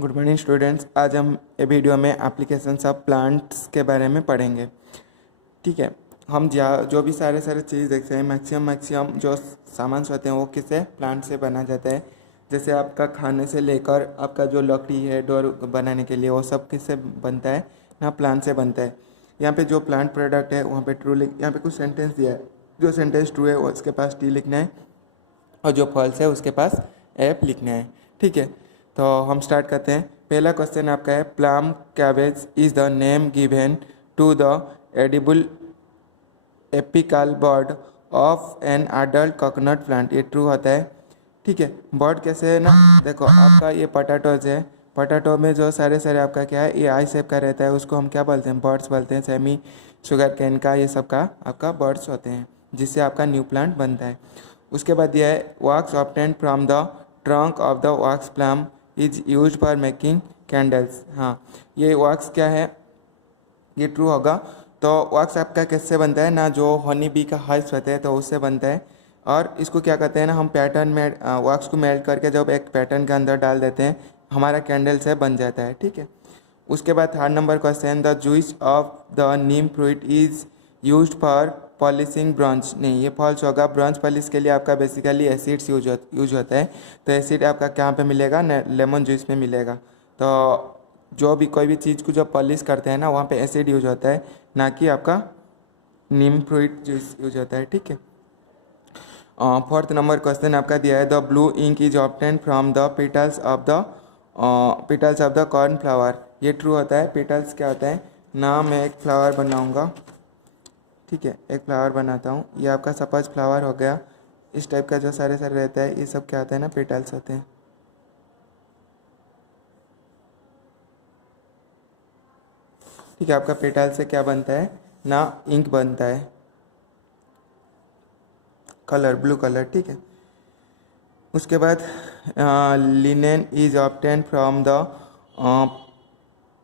Good morning students. आज हम ये वीडियो में एप्लीकेशंस ऑफ प्लांट्स के बारे में पढ़ेंगे। ठीक है, हम जो भी सारे चीज़ देखते हैं मैक्सिमम जो सामान होते हैं वो किससे प्लांट से बना जाता है। जैसे आपका खाने से लेकर आपका जो लकड़ी है डोर बनाने के लिए वो सब किससे बनता है ना, प्लांट से बनता है। यहाँ पे जो प्लांट प्रोडक्ट है वहाँ पे ट्रू यहाँ पे कुछ सेंटेंस दिया है। जो सेंटेंस ट्रू है उसके पास टी लिखना है और जो फॉल्स है उसके पास एप लिखना है। ठीक है, तो हम स्टार्ट करते हैं। पहला क्वेश्चन आपका है, plum cabbage is the name given to the edible apical bud of an adult coconut plant. ये ट्रू होता है। ठीक है, बर्ड कैसे है ना, देखो आपका ये पोटैटोज है। पोटैटो में जो सारे आपका क्या है, ये आई शेप का रहता है, उसको हम क्या बोलते हैं, बर्ड्स बोलते हैं। सेमी शुगर कैन का ये सब का आपका बर्ड्स होते हैं, जिससे आपका न्यू प्लांट बनता है। उसके बाद यह है, wax obtained from the trunk of the wax plum is use for making candles. हाँ, ये वैक्स क्या है, ये ट्रू होगा। तो वैक्स आपका किससे बनता है ना, जो हनी बी का हाइव्स होते हैं तो उससे बनता है। और इसको क्या कहते हैं ना, हम पैटर्न में वैक्स को मेल्ट करके जब एक पैटर्न के अंदर डाल देते हैं, हमारा कैंडल से बन जाता है। ठीक है, उसके बाद third number question, the juice of the Neem fruit is use for polishing bronze. नहीं, ये फॉल्स होगा। ब्रॉन्ज पॉलिश के लिए आपका बेसिकली एसिड्स यूज होता है। तो एसिड आपका कहाँ पे मिलेगा, लेमन जूस में मिलेगा। तो जो भी कोई भी चीज़ को जब पॉलिश करते हैं ना, वहाँ पे एसिड यूज होता है, ना कि आपका नीम फ्रूट जूस यूज होता है। ठीक है, फोर्थ नंबर क्वेश्चन आपका दिया है, the blue ink is obtain from the petals of the cornflower. ये ट्रू होता है। पेटल्स क्या होता है ना, मैं एक फ्लावर बनाऊंगा। ठीक है, एक फ्लावर बनाता हूँ, ये आपका सपोज फ्लावर हो गया। इस टाइप का जो सारे रहता है, ये सब क्या होता है ना, पेटल्स होते हैं। ठीक है, आपका पेटल से क्या बनता है ना, इंक बनता है, कलर ब्लू कलर। ठीक है, उसके बाद linen is obtain from the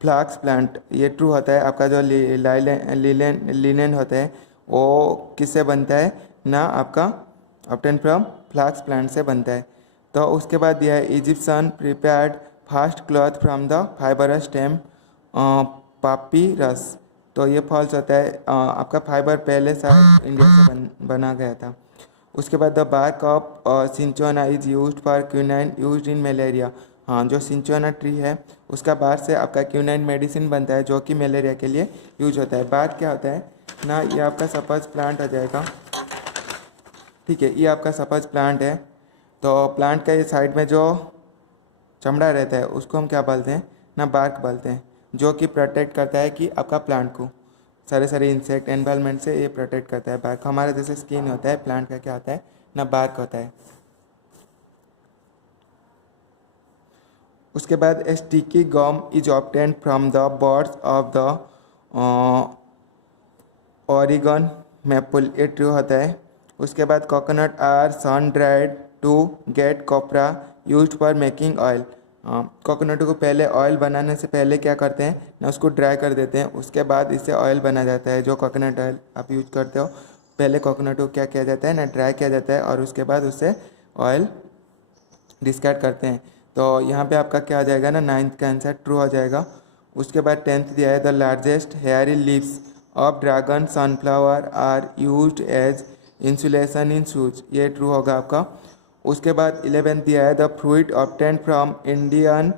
Flask plant. ये ट्रू होता है। आपका जो लिनेन होता है वो किससे बनता है ना, आपका ऑब्टेन फ्रॉम फ्लाक्स प्लांट से बनता है। तो उसके बाद दिया है, Egyptian prepared fast cloth from the fibrous stem papyrus. तो ये फॉल्स होता है। आपका फाइबर पहले शायद इंडिया से बना गया था। उसके बाद the bark of cinchona is used for quinine used in malaria. हाँ, जो सिंचोना ट्री है उसका बार्क से आपका क्विनाइन मेडिसिन बनता है, जो कि मलेरिया के लिए यूज होता है। बार्क क्या होता है ना, ये आपका सपोज प्लांट आ जाएगा। ठीक है, ये आपका सपोज प्लांट है। तो प्लांट का ये साइड में जो चमड़ा रहता है उसको हम क्या बोलते हैं ना, बार्क बोलते हैं, जो कि प्रोटेक्ट करता है कि आपका प्लांट को सारे इंसेक्ट एनवायरनमेंट से ये प्रोटेक्ट करता है। बार्क हमारा जैसे स्किन होता है, प्लांट का क्या होता है ना, बार्क होता है। उसके बाद sticky gum is obtained from the buds of the Oregon maple. ये ट्रू होता है। उसके बाद coconut are sun dried to get copra used for making oil. Coconut को पहले ऑयल बनाने से पहले क्या करते हैं ना, उसको ड्राई कर देते हैं, उसके बाद इससे ऑयल बना जाता है। जो कोकोनट ऑयल आप यूज करते हो, पहले कोकोनट को क्या किया जाता है ना, ड्राई किया जाता है और उसके बाद उससे ऑयल डिस्कार्ड करते हैं। तो यहाँ पे आपका क्या आ जाएगा ना, 9th का आंसर ट्रू हो जाएगा। उसके बाद 10th दिया है, the largest hairy leaves of dragon sunflower are used as insulation in shoes. ये ट्रू होगा आपका। उसके बाद 11th दिया है, the fruit obtained from Indian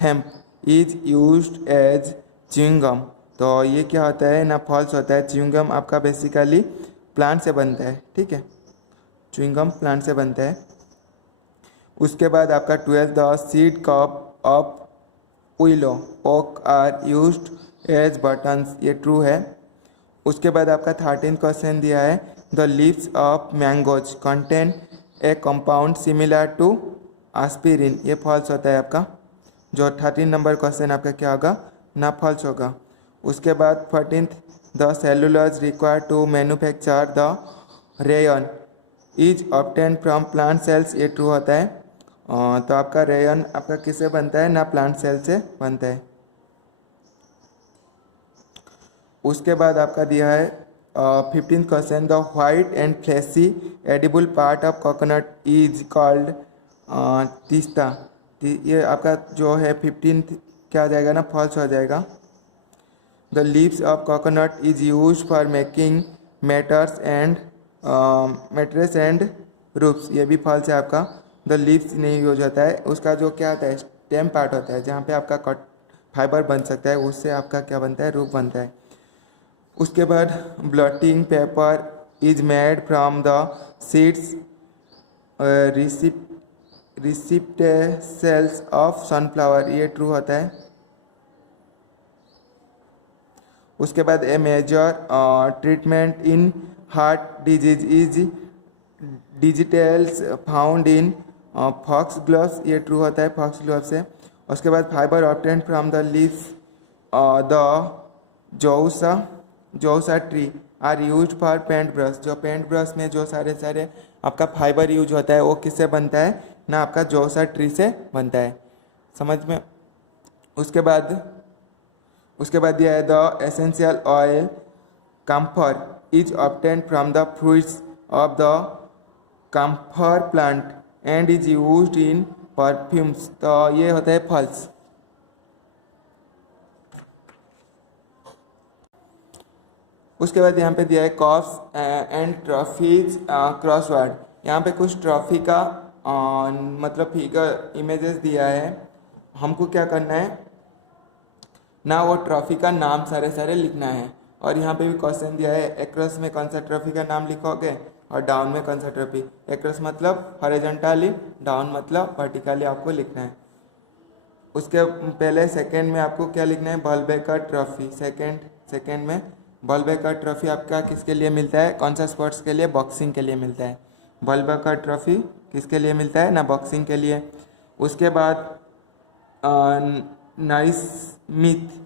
hemp is used as chewing gum. तो ये क्या होता है ना, फॉल्स होता है। च्युइंगम आपका बेसिकली प्लांट से बनता है। ठीक है, च्युइंगम प्लांट से बनता है। उसके बाद आपका 12th, the seed cup of willow oak are used as buttons. ये ट्रू है। उसके बाद आपका 13th क्वेश्चन दिया है, the leaves of mangoes contain a compound similar to aspirin. ये फॉल्स होता है आपका। जो 13 नंबर क्वेश्चन आपका क्या होगा ना, फॉल्स होगा। उसके बाद 14th, the cellulose required to manufacture the rayon is obtain from plant cells. ये ट्रू होता है। तो आपका रेयन आपका किससे बनता है ना, प्लांट सेल से बनता है। उसके बाद आपका दिया है 15th question, the white and fleshy edible part of coconut is called Teesta. ये आपका जो है 15 क्या आ जाएगा ना, फॉल्स हो जाएगा। The leaves of coconut is use for making mattress and roofs, ये भी फॉल्स है आपका। द लीव्स नहीं यूज होता है, उसका जो क्या होता है स्टेम पार्ट होता है जहाँ पे आपका कट फाइबर बन सकता है, उससे आपका क्या बनता है, रूफ बनता है। उसके बाद blotting paper is made from the seeds receipt cells of sunflower, ये ट्रू होता है। उसके बाद a major treatment in heart disease is digitalis found in foxgloves, ये ट्रू होता है, फॉक्स ग्लोव से। उसके बाद fibre obtained from the leaves the Joshua tree are use for paint brush, जो पेंट ब्रश में जो सारे आपका फाइबर यूज होता है वो किससे बनता है ना, आपका जौसा ट्री से बनता है, समझ में। उसके बाद दिया है the essential oil camphor is obtained from the fruits of the camphor plant and is used in perfumes, तो ये होता है फॉल्स। उसके बाद यहाँ पे दिया है कप्स एंड ट्रॉफीज क्रॉसवर्ड, यहाँ पे कुछ ट्रॉफी का मतलब फिगर इमेजेस दिया है, हमको क्या करना है ना, वो ट्रॉफी का नाम सारे लिखना है। और यहाँ पे भी क्वेश्चन दिया है एक्रोस में कौन सा ट्रॉफी का नाम लिखोगे और डाउन में कौन सा ट्रॉफी। एक्रोस मतलब हॉरिजॉन्टली, डाउन मतलब वर्टिकली आपको लिखना है। उसके पहले सेकंड में आपको क्या लिखना है, बॉलबेकर ट्रॉफी। सेकंड में बॉलबेकर ट्रॉफी आपका किसके लिए मिलता है, कौन सा स्पोर्ट्स के लिए, बॉक्सिंग के लिए मिलता है। बॉलबेकर ट्रॉफी किसके लिए मिलता है ना, बॉक्सिंग के लिए। उसके बाद नाइस्मिथ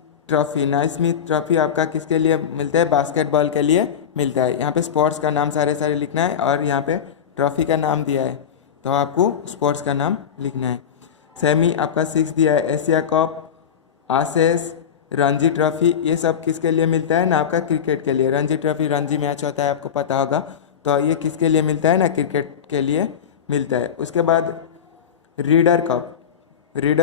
ट्रॉफी आपका किसके लिए मिलता है, बास्केटबॉल के लिए मिलता है। यहाँ पे स्पोर्ट्स का नाम सारे लिखना है और यहाँ पे ट्रॉफी का नाम दिया है तो आपको स्पोर्ट्स का नाम लिखना है। सेमी आपका 6 दिया है, Asia cup, access, Ranji trophy, ये सब किसके लिए मिलता है ना, आपका क्रिकेट के लिए। रणजी ट्रॉफी रणजी मैच होता है, आपको पता होगा, तो ये किसके लिए मिलता है ना, क्रिकेट के लिए मिलता है। उसके बाद रीडर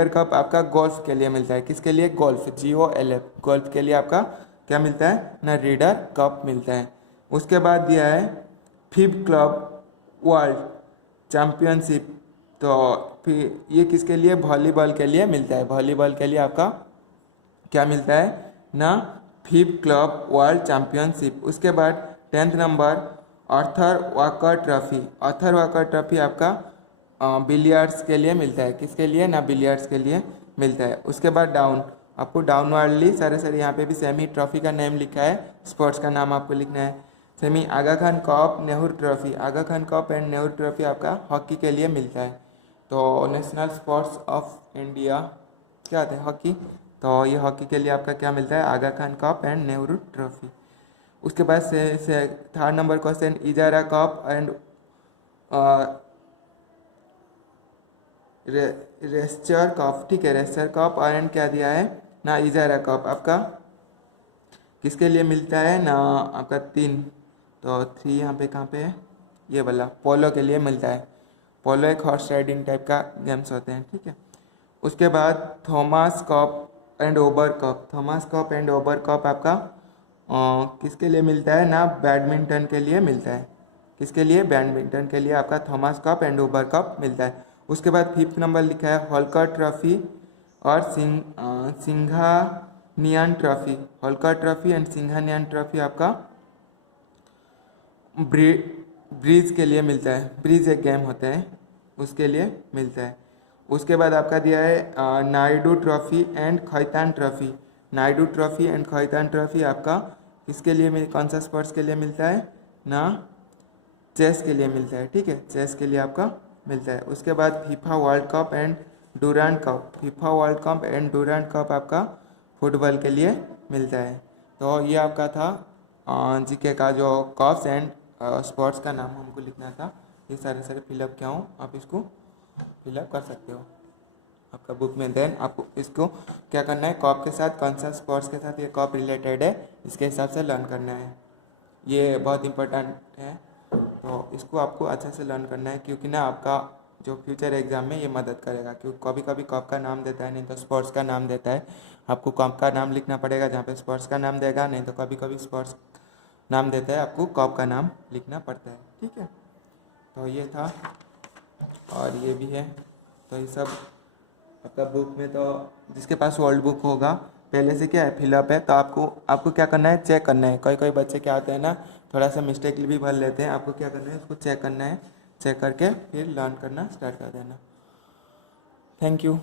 कप आपका गोल्फ के लिए मिलता है, किसके लिए, गोल्फ, GOLF, गोल्फ के लिए आपका क्या मिलता है ना, रीडर कप मिलता है। उसके बाद दिया है FIBA क्लब वर्ल्ड चैम्पियनशिप, तो फिर ये किसके लिए, वॉलीबॉल के लिए मिलता है। वॉलीबॉल के लिए आपका क्या मिलता है ना, FIBA क्लब वर्ल्ड चैम्पियनशिप। उसके बाद 10th number Arthur walker trophy आपका बिलियर्ड्स के लिए मिलता है, किसके लिए ना, बिलियर्ड्स के लिए मिलता है। उसके बाद डाउन, आपको डाउन वाली सारे यहाँ पे भी सेमी ट्रॉफी का नेम लिखा है, स्पोर्ट्स का नाम आपको लिखना है। सेमी Aga Khan cup, Nehru trophy, Aga Khan cup and Nehru trophy आपका हॉकी के लिए मिलता है। तो नेशनल स्पोर्ट्स ऑफ इंडिया क्या होता है, हॉकी, तो ये हॉकी के लिए आपका क्या मिलता है, Aga Khan cup and Nehru trophy. उसके बाद से 3rd number question, Ezra cup and रेस्चर कप, ठीक है, रेस्चर कप एंड क्या दिया है ना, इजारा कप आपका किसके लिए मिलता है ना, आपका 3, तो 3 यहाँ पे कहाँ पे है, ये वाला पोलो के लिए मिलता है। पोलो एक हॉर्स राइडिंग टाइप का गेम्स होते हैं, ठीक है। उसके बाद Thomas cup and Uber cup आपका किसके लिए मिलता है ना, बैडमिंटन के लिए मिलता है, किसके लिए, बैडमिंटन के लिए आपका Thomas cup and Uber cup मिलता है। उसके बाद 5th नंबर लिखा है होलकर ट्रॉफी और Singhania trophy, Holkar trophy and Singhania trophy आपका ब्रिज के लिए मिलता है। ब्रिज एक गेम होता है, उसके लिए मिलता है। उसके बाद आपका दिया है Naidu trophy and Khaitan trophy आपका किसके लिए, कौन सा स्पोर्ट्स के लिए मिलता है ना, चेस के लिए मिलता है, ठीक है, चेस के लिए आपका मिलता है। उसके बाद FIFA world cup and डूरांड cup आपका फुटबॉल के लिए मिलता है। तो ये आपका था जीके का जो कप्स एंड स्पोर्ट्स का नाम हमको लिखना था, ये सारे फिलअप किया हूँ, आप इसको फिलअप कर सकते हो आपका बुक में। देन आपको इसको क्या करना है, कप के साथ कौन सा स्पोर्ट्स के साथ ये कप रिलेटेड है, इसके हिसाब से लर्न करना है, ये बहुत इम्पोर्टेंट है। तो इसको आपको अच्छे से लर्न करना है, क्योंकि ना आपका जो फ्यूचर एग्ज़ाम में ये मदद करेगा, क्योंकि कभी कभी कॉप का नाम देता है, नहीं तो स्पोर्ट्स का नाम देता है। आपको कॉप का नाम लिखना पड़ेगा जहाँ पे स्पोर्ट्स का नाम देगा, नहीं तो कभी कभी स्पोर्ट्स नाम देता है, आपको कॉप का नाम लिखना पड़ता है। ठीक है, तो ये था और ये भी है। तो ये सब आपका बुक में, तो जिसके पास ओल्ड बुक होगा पहले से क्या है फिलअप है, तो आपको क्या करना है, चेक करना है। कोई कोई बच्चे क्या होते हैं ना, थोड़ा सा मिस्टेक भी भर लेते हैं। आपको क्या करना है, उसको चेक करना है, चेक करके फिर लर्न करना स्टार्ट कर देना। Thank you.